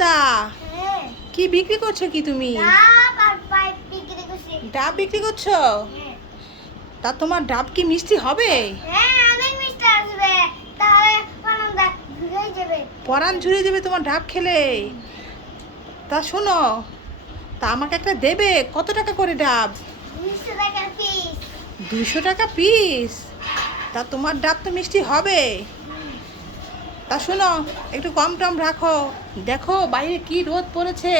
দাদা? কি বিক্রি করছ কি তুমি? ডাব বিক্রি করছি। তা তোমার ডাব কি মিষ্টি হবে? পরাণ ঝুড়ে দেবে তোমার ডাব খেলে। তা শোনো, তা আমাকে একটা দেবে? কত টাকা করে ডাব? দুশো টাকা পিস তা তোমার ডাব তো মিষ্টি হবে। তা শোনো একটু কম টম রাখো। দেখো বাইরে কি রোদ পড়েছে।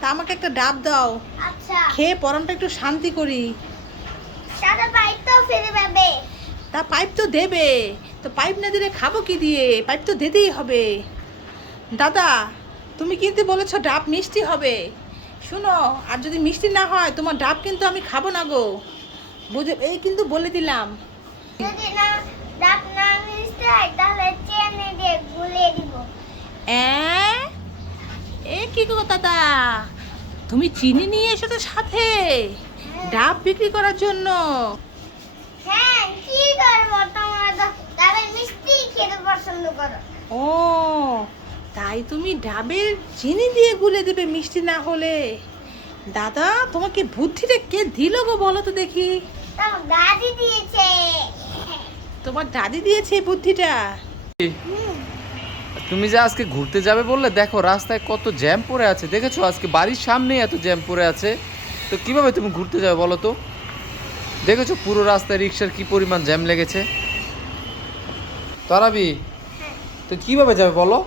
তা আমাকে একটা ডাব দাও। আচ্ছা। খেয়ে পরানটা একটু শান্তি করি। তো পাইপ তো দেবে। তো পাইপ না দিলে খাব কি দিয়ে? পাইপ তো দিতেই হবে। দাদা তুমি কিন্তু বলেছ ডাব মিষ্টি হবে। শুনো আর যদি মিষ্টি না হয় তোমার ডাব কিন্তু আমি খাব না গো। বুঝে এই কিন্তু বলে দিলাম। যদি না ডাব না মিষ্টি হয় তাহলে চেনে দিয়ে গুলিয়ে দিব অ্যাঁ? এ কি গো দাদা তুমি চিনি নিয়ে এসেছ সাথে। ডাব বিক্রি করার জন্য। হ্যাঁ কি করব তোমরা ডাবের মিষ্টি খেতে পছন্দ করো। ও তাই তুমি ডাবের চিনি দিয়ে গুলে দেবে মিষ্টি না হলে। দাদা তোমাকে বুদ্ধিটা কে দিল গো বলো তো দেখি। দাদি দিয়েছে। তোমার দাদি দিয়েছে এই বুদ্ধিটা। তুমি যে আজকে ঘুরতে যাবে বললে, দেখো রাস্তায় কত জ্যাম পড়ে আছে। দেখেছ আজকে বাড়ির সামনেই এত জ্যাম পড়ে আছে। তো কীভাবে তুমি ঘুরতে যাবে বলো তো? দেখেছ পুরো রাস্তায় রিক্সার কি পরিমাণ জ্যাম লেগেছে? তরাবি, তো কীভাবে যাবে বলো?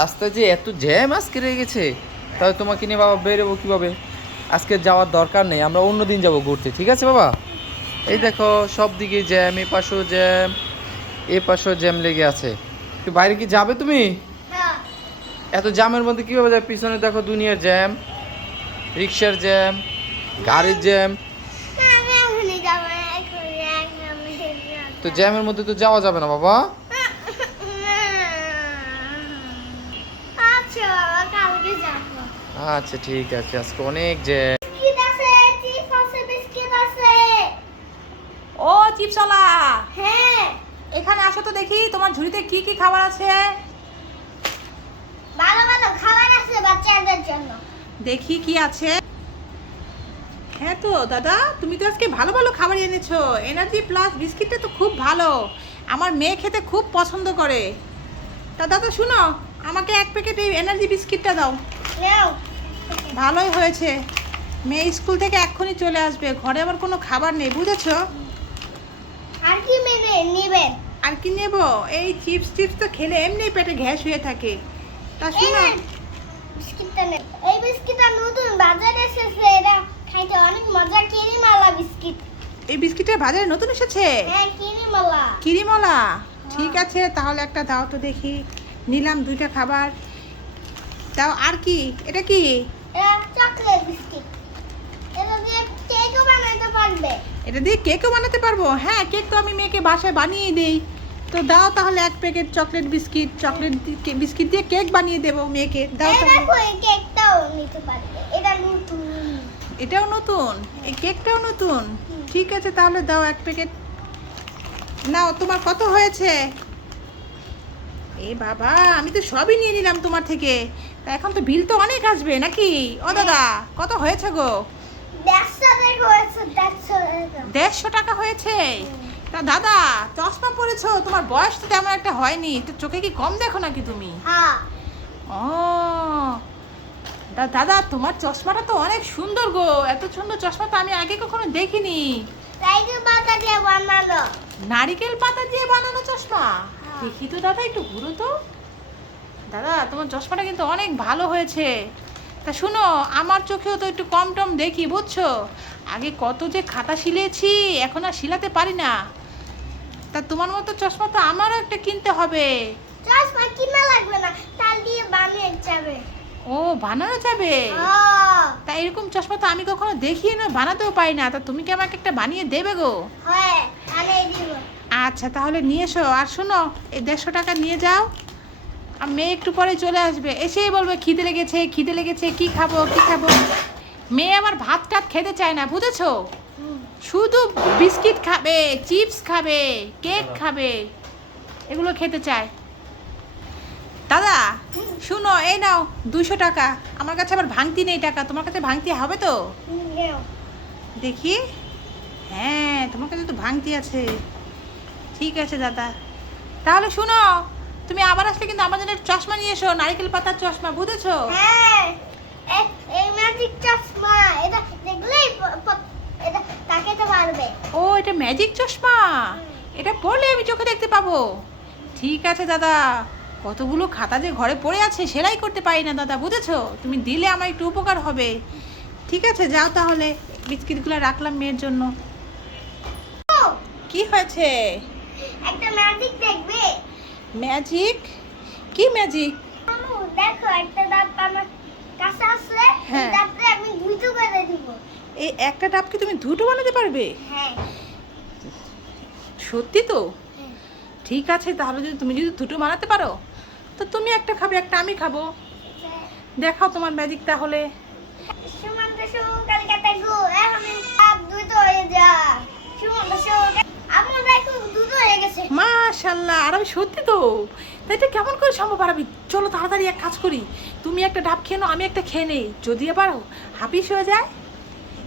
রাস্তায় যে এত জ্যাম আজকে লেগেছে, তাহলে তোমাকে নিয়ে বাবা বেরোবো কীভাবে? আজকে যাওয়ার দরকার নেই, আমরা অন্য দিন যাব ঘুরতে, ঠিক আছে বাবা? এই দেখো সব দিকে জ্যাম এ পাশেও জ্যাম এ পাশেও জ্যাম লেগে আছে। একটু বাইরে কি যাবে তুমি? হ্যাঁ। এত জ্যামের মধ্যে কীভাবে যায়? পিছনে দেখো দুনিয়ার জ্যাম রিক্সার জ্যাম গাড়ির জ্যাম। যাব যাব। তো জ্যামের মধ্যে তো যাওয়া যাবে না বাবা। আচ্ছা যাব। আচ্ছা ঠিক আছে আজকে অনেক জ্যাম বিস্কিট আছে চিপস আছে বিস্কিট আছে ও চিপসলা হ্যাঁ এখানে আসো তো দেখি তোমার ঝুড়িতে কি কি খাবার আছে? ভালো ভালো খাবার আছে বাচ্চাদের জন্য। দেখি কি আছে। হ্যাঁ তো দাদা তুমি তো আজকে ভালো ভালো খাবার এনেছো। এনার্জি প্লাস বিস্কিটটা তো খুব ভালো। আমার মেয়ে খেতে খুব পছন্দ করে। তা দাদা শুনো আমাকে এক প্যাকেট এই এনার্জি বিস্কিটটা দাও। ভালোই হয়েছে। মেয়ে স্কুল থেকে এক্ষুনি চলে আসবে। ঘরে আবার কোনো খাবার নেই বুঝেছ? আর কি নেবেন? আর কি নেব? এই চিপস টিপস তো খেলে এমনি পেটে গ্যাস হয়ে থাকে। তা শুনো। বিস্কিটটা নেন। এই বিস্কিটটা নতুন বাজারে এসেছে এটা খাইতে অনেক মজা। কিরিমালা বিস্কিট। এই বিস্কিটের বাজারে নতুন এসেছে? হ্যাঁ কিরিমালা। কিরিমলা? ঠিক আছে তাহলে একটা দাও তো দেখি। নিলাম দুইটা খাবার। দাও আর কি? এটা কি? এটা চকলেট বিস্কিট। এটা দিয়ে কেকও বানাতে পারবে। এটা দিয়ে কেকও বানাতে পারব? হ্যাঁ কেক তো আমি মেয়েকে বাসায় বানিয়ে দিই। তো দাও তাহলে এক packet chocolate biscuit chocolate biscuit দিয়ে কেক বানিয়ে দেবো মেয়েকে। দাও কেকটাও নিতে পারবে। এটা নতুন। এটাও নতুন? এই কেকটাও নতুন? ঠিক আছে তাহলে দাও এক প্যাকেট। নাও তোমার কত হয়েছে? এ বাবা আমি তো সবই নিয়ে নিলাম তোমার থেকে। তা এখন তো বিল তো অনেক আসবে নাকি? ও দাদা কত হয়েছে গো? দেড়শো টাকা হয়েছে তা দাদা চশমা পরেছো? তোমার বয়স তো তেমন একটা হয়নি। তো চোখে কি কম দেখো নাকি তুমি? হ্যাঁ। ও দাদা তোমার চশমাটা তো অনেক সুন্দর গো। এত সুন্দর চশমা তো আমি আগে কখনো দেখিনি। পাতা দিয়ে বানালো। নারিকেল পাতা দিয়ে বানানো চশমা? হ্যাঁ। দেখি তো দাদা একটু ঘুরো তো। দাদা তোমার চশমাটা কিন্তু অনেক ভালো হয়েছে। তা শুনো আমার চোখেও তো একটু কম টম দেখি বুঝছ? আগে কত যে খাতা শিলেছি এখন আর শিলাতে পারি না। তা তোমার মতো চশমা তো আমারও একটা কিনতে হবে। চশমা কিনা লাগবে না তাল দিয়ে বানিয়ে যাবে। ও বানানো যাবে? হ্যাঁ। তা এরকম চশমা তো আমি কখনো দেখিয়ে না বানাতেও পাই না তা তুমি কি আমাকে একটা বানিয়ে দেবে গো? হ্যাঁ আচ্ছা তাহলে নিয়ে এসো আর শোনো এই দেড়শো টাকা নিয়ে যাও। আর মেয়ে একটু পরে চলে আসবে এসেই বলবে খিদে লেগেছে খিদে লেগেছে কি খাব কি খাব? মেয়ে আমার ভাত টাত খেতে চায় না বুঝেছ। শুধু বিস্কিট খাবে চিপস খাবে কেক খাবে এগুলো খেতে চায়। দাদা শুনো এই নাও দুশো টাকা। আমার কাছে আবার ভাঙতি নেই টাকা তোমার কাছে ভাঙতি হবে তো? দেখি। হ্যাঁ তোমার কাছে তো ভাঙতি আছে। ঠিক আছে দাদা। তাহলে শুনো তুমি আবার আসলে কিন্তু আমার জন্য চশমা নিয়ে এসো নারকেল পাতার চশমা বুঝেছ? হ্যাঁ এই ম্যাজিক চশমা এটা দেখলেই প- প- এটা তাকাতে পারবে ও এটা ম্যাজিক চশমা। এটা পড়লে আমি চোখে দেখতে পাবো। ঠিক আছে দাদা। কতগুলো খাতা যে ঘরে পড়ে আছে সেলাই করতে পারি না দাদা বুঝেছ? তুমি দিলে আমার একটু উপকার হবে। ঠিক আছে যাও তাহলে। বিস্কিটগুলো রাখলাম মেয়ের জন্য। কি হয়েছে? একটা ম্যাজিক দেখবে? ম্যাজিক কি ম্যাজিক দেখো একটা আমার কাছে আসলে হ্যাঁ। আমি করে দিব। এই একটা ডাব কি তুমি দুটো বানাতে পারবে? হ্যাঁ। সত্যি তো? হ্যাঁ। ঠিক আছে তাহলে যদি তুমি যদি দুটো বানাতে পারো তো তুমি একটা খাবে একটা আমি খাব। দেখাও তোমার ম্যাজিক তাহলে। হয়ে হয়ে মাশাল্লাহ আর আমি সত্যি তো? তা এটা কেমন করে সম্ভব আর আমি চলো তাড়াতাড়ি এক কাজ করি। তুমি একটা ডাব খেয়ে নাও আমি একটা খেয়ে নেই। যদি আবার হাপিস হয়ে যায়।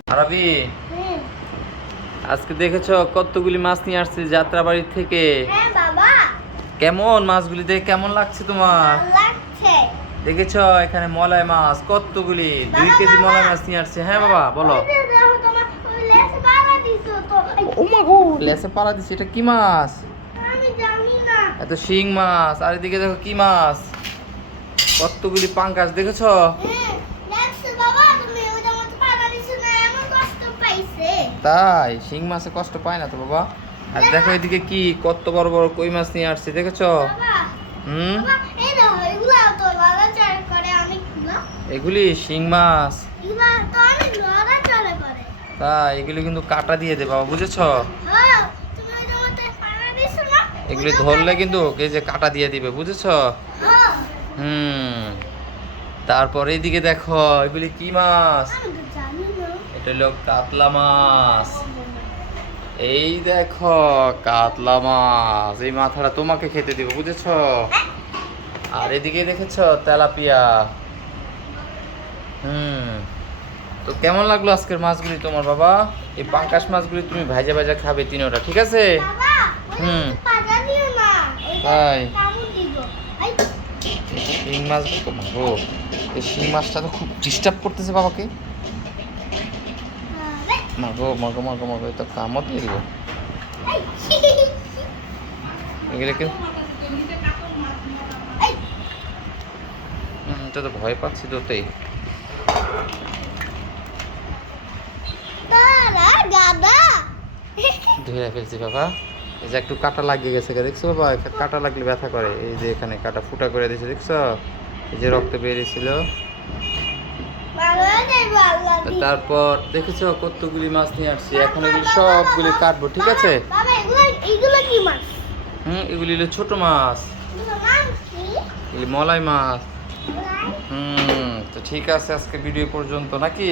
আরবি হুম। আজকে দেখেছ কতগুলি মাছ নিয়ে আসছে যাত্রাবাড়ি থেকে? হ্যাঁ বাবা। কেমন মাছগুলি দেখে কেমন লাগছে তোমার? দেখেছ এখানে মলাই মাছ কতগুলি? দুই কেজি। মলাই মাছ নিয়ে আসছে। হ্যাঁ বাবা বলো। লেসে পালা দিচ্ছে এটা কি মাছ? এত শিং মাছ আর এদিকে দেখো কি মাছ? কতগুলি পাঙ্কাশ দেখেছ? হ্যাঁ, দেখছ তাই শিং মাছে কষ্ট পায় না তো বাবা? আর দেখো এদিকে কি কত বড় বড় কই মাছ নিয়ে আসছে দেখেছ? হুম? এগুলা তো লড়াচড়া করে অনেকগুলো এগুলি শিং মাছ। তো এগুলি কিন্তু কাটা দিয়ে দে বাবা বুঝেছ? হ্যাঁ এগুলি ধরলে কিন্তু এই যে কাটা দিয়ে দিবে বুঝেছ? হ্যাঁ। হুম। তারপর এইদিকে দেখো এগুলি কি মাছ? এটা হলো কাতলা মাছ। এই দেখো কাতলা মাছ। এই মাথাটা তোমাকে খেতে দিব বুঝেছ? আর এদিকে দেখেছ তেলাপিয়া? হুম। তো কেমন লাগল আজকের মাছগুলি তোমার বাবা? এই পাঙ্কাশ মাছগুলি তুমি ভাজা ভাজা খাবে তিনোটা ঠিক আছে? হুম। তাই। শিং মাছ এই শিং মাছটা তো খুব ডিস্টার্ব করতেছে বাবাকে। মাগো মাগো মাগো মাগো তো কামড় দিয়ে দিব এগুলো কি? এই, হুম, এটা তো ভয় পাচ্ছি তোতেই। ধরে ফেলছি বাবা। এই যে একটু কাটা লাগিয়ে গেছে দেখছ বাবা? কাটা লাগলে ব্যথা করে। এই যে এখানে কাটা ফুটা করে দিয়েছে দেখছ? এই যে রক্ত বেরিয়েছিল। তারপর দেখেছ কতগুলি মাছ নিয়ে আসছি? এখন এগুলি সবগুলি কাটবো ঠিক আছে? হুম এগুলি হলো ছোট মাছ। এগুলো মলাই মাছ? হুম তো ঠিক আছে আজকে ভিডিও পর্যন্ত নাকি?